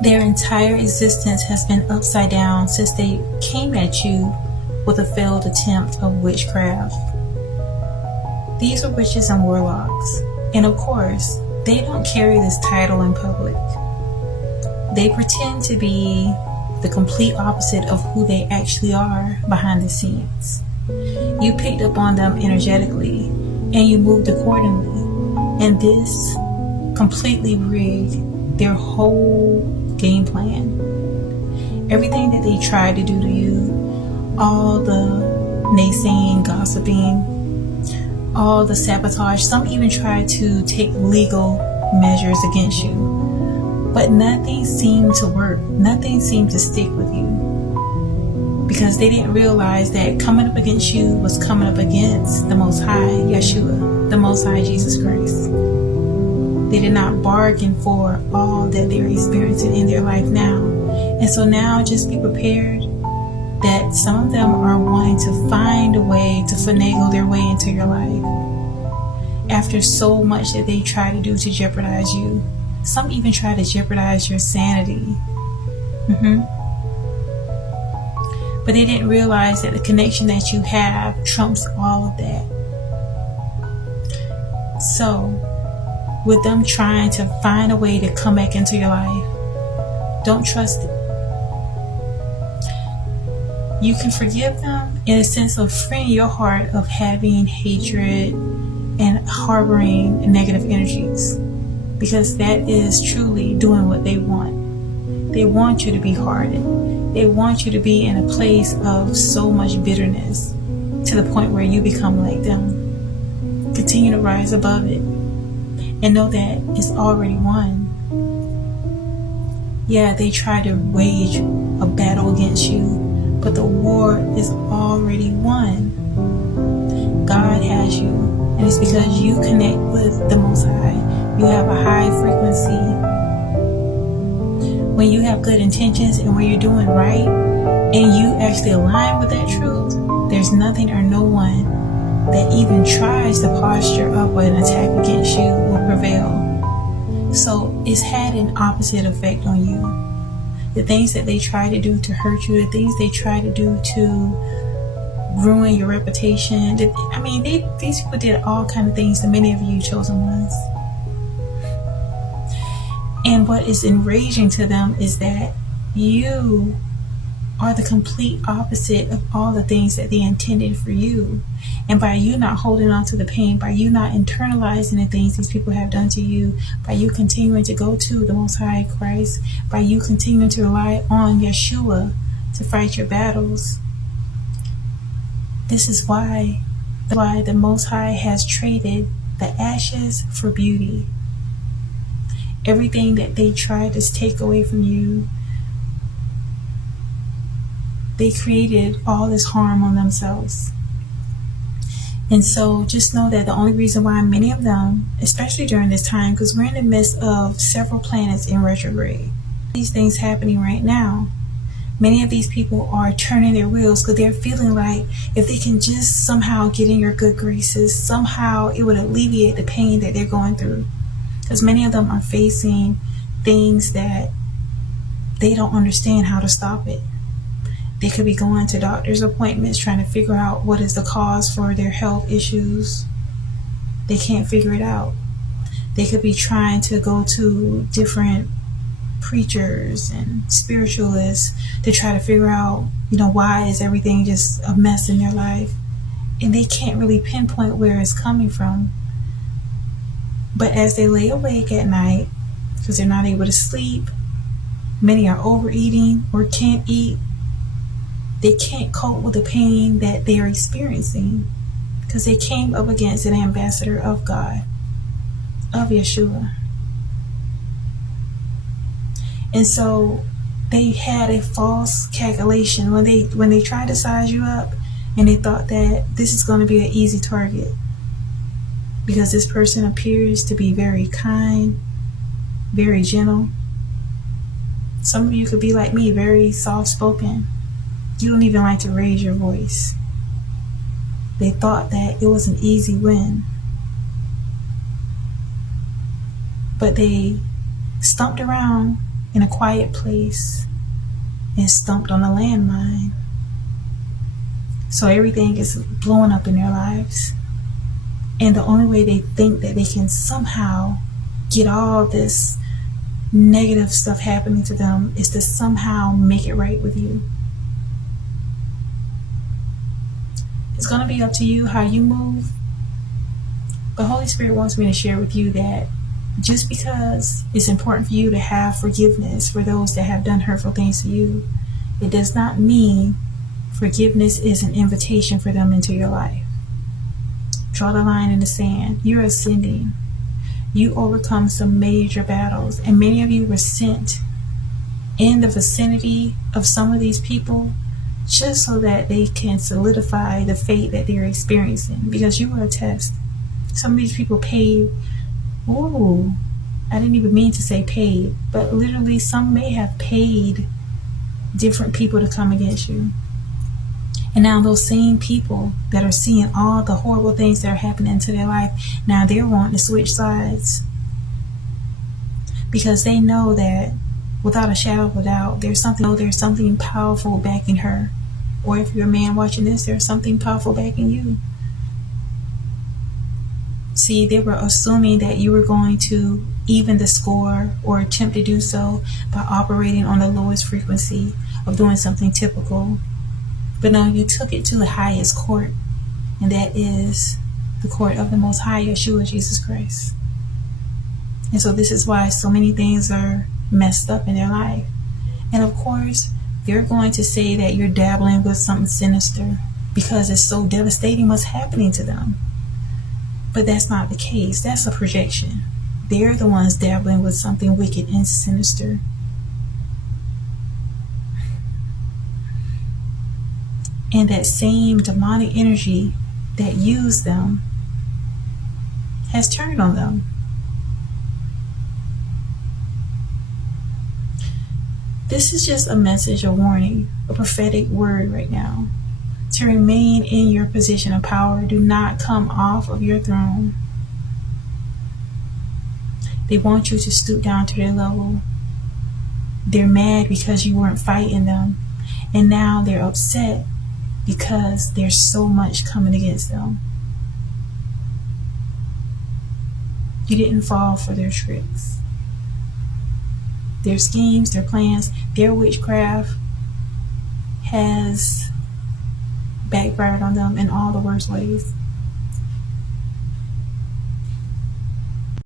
Their entire existence has been upside down since they came at you with a failed attempt of witchcraft. These are witches and warlocks, and of course, they don't carry this title in public. They pretend to be the complete opposite of who they actually are behind the scenes. You picked up on them energetically, and you moved accordingly, and this completely rigged their whole game plan. Everything that they tried to do to you, all the naysaying, gossiping, all the sabotage, some even tried to take legal measures against you, but nothing seemed to work. Nothing seemed to stick with you, because they didn't realize that coming up against you was coming up against the Most High, Yeshua, the Most High Jesus Christ. They did not bargain for all that they're experiencing in their life now. And so now just be prepared that some of them are wanting to find a way to finagle their way into your life. After so much that they try to do to jeopardize you. Some even try to jeopardize your sanity. But they didn't realize that the connection that you have trumps all of that. So, with them trying to find a way to come back into your life, don't trust it. You can forgive them in a sense of freeing your heart of having hatred and harboring negative energies, because that is truly doing what they want. They want you to be hardened. They want you to be in a place of so much bitterness to the point where you become like them. Continue to rise above it and know that it's already won. Yeah, they try to wage a battle against you, but the war is already won. God has you, and it's because you connect with the Most High. You have a high frequency. When you have good intentions and when you're doing right, and you actually align with that truth, there's nothing or no one that even tries to posture up with an attack against you will prevail. So it's had an opposite effect on you. The things that they try to do to hurt you, the things they try to do to ruin your reputation. These people did all kinds of things to many of you chosen ones. And what is enraging to them is that you are the complete opposite of all the things that they intended for you. And by you not holding on to the pain, by you not internalizing the things these people have done to you, by you continuing to go to the Most High Christ, by you continuing to rely on Yeshua to fight your battles, this is why the Most High has traded the ashes for beauty. Everything that they tried to take away from you, they created all this harm on themselves. And so just know that the only reason why many of them, especially during this time, because we're in the midst of several planets in retrograde, these things happening right now, many of these people are turning their wheels because they're feeling like if they can just somehow get in your good graces, somehow it would alleviate the pain that they're going through. Because many of them are facing things that they don't understand how to stop it. They could be going to doctor's appointments trying to figure out what is the cause for their health issues. They can't figure it out. They could be trying to go to different preachers and spiritualists to try to figure out, why is everything just a mess in their life. And they can't really pinpoint where it's coming from. But as they lay awake at night, because they're not able to sleep, many are overeating or can't eat. They can't cope with the pain that they are experiencing because they came up against an ambassador of God, of Yeshua. And so they had a false calculation when they tried to size you up, and they thought that this is going to be an easy target because this person appears to be very kind, very gentle. Some of you could be like me, very soft-spoken. You don't even like to raise your voice. They thought that it was an easy win. But they stumped around in a quiet place and stumped on a landmine. So everything is blowing up in their lives. And the only way they think that they can somehow get all this negative stuff happening to them is to somehow make it right with you. It's going to be up to you how you move. But Holy Spirit wants me to share with you that just because it's important for you to have forgiveness for those that have done hurtful things to you, it does not mean forgiveness is an invitation for them into your life. Draw the line in the sand. You're ascending. You overcome some major battles, and many of you were sent in the vicinity of some of these people just so that they can solidify the fate that they're experiencing, because you were a test. Some of these people paid. Ooh, I didn't even mean to say paid, but literally some may have paid different people to come against you. And now those same people that are seeing all the horrible things that are happening to their life, now they're wanting to switch sides. Because they know that without a shadow of a doubt, there's something powerful backing her. Or if you're a man watching this, there's something powerful backing you. See, they were assuming that you were going to even the score or attempt to do so by operating on the lowest frequency of doing something typical. But no, you took it to the highest court, and that is the court of the Most High, Yeshua, Jesus Christ. And so this is why so many things are messed up in their life. And of course, they're going to say that you're dabbling with something sinister because it's so devastating what's happening to them. But that's not the case. That's a projection. They're the ones dabbling with something wicked and sinister. And that same demonic energy that used them has turned on them. This is just a message, a warning, a prophetic word right now. To remain in your position of power. Do not come off of your throne. They want you to stoop down to their level. They're mad because you weren't fighting them. And now they're upset because there's so much coming against them. You didn't fall for their tricks. Their schemes, their plans, their witchcraft has backfired on them in all the worst ways.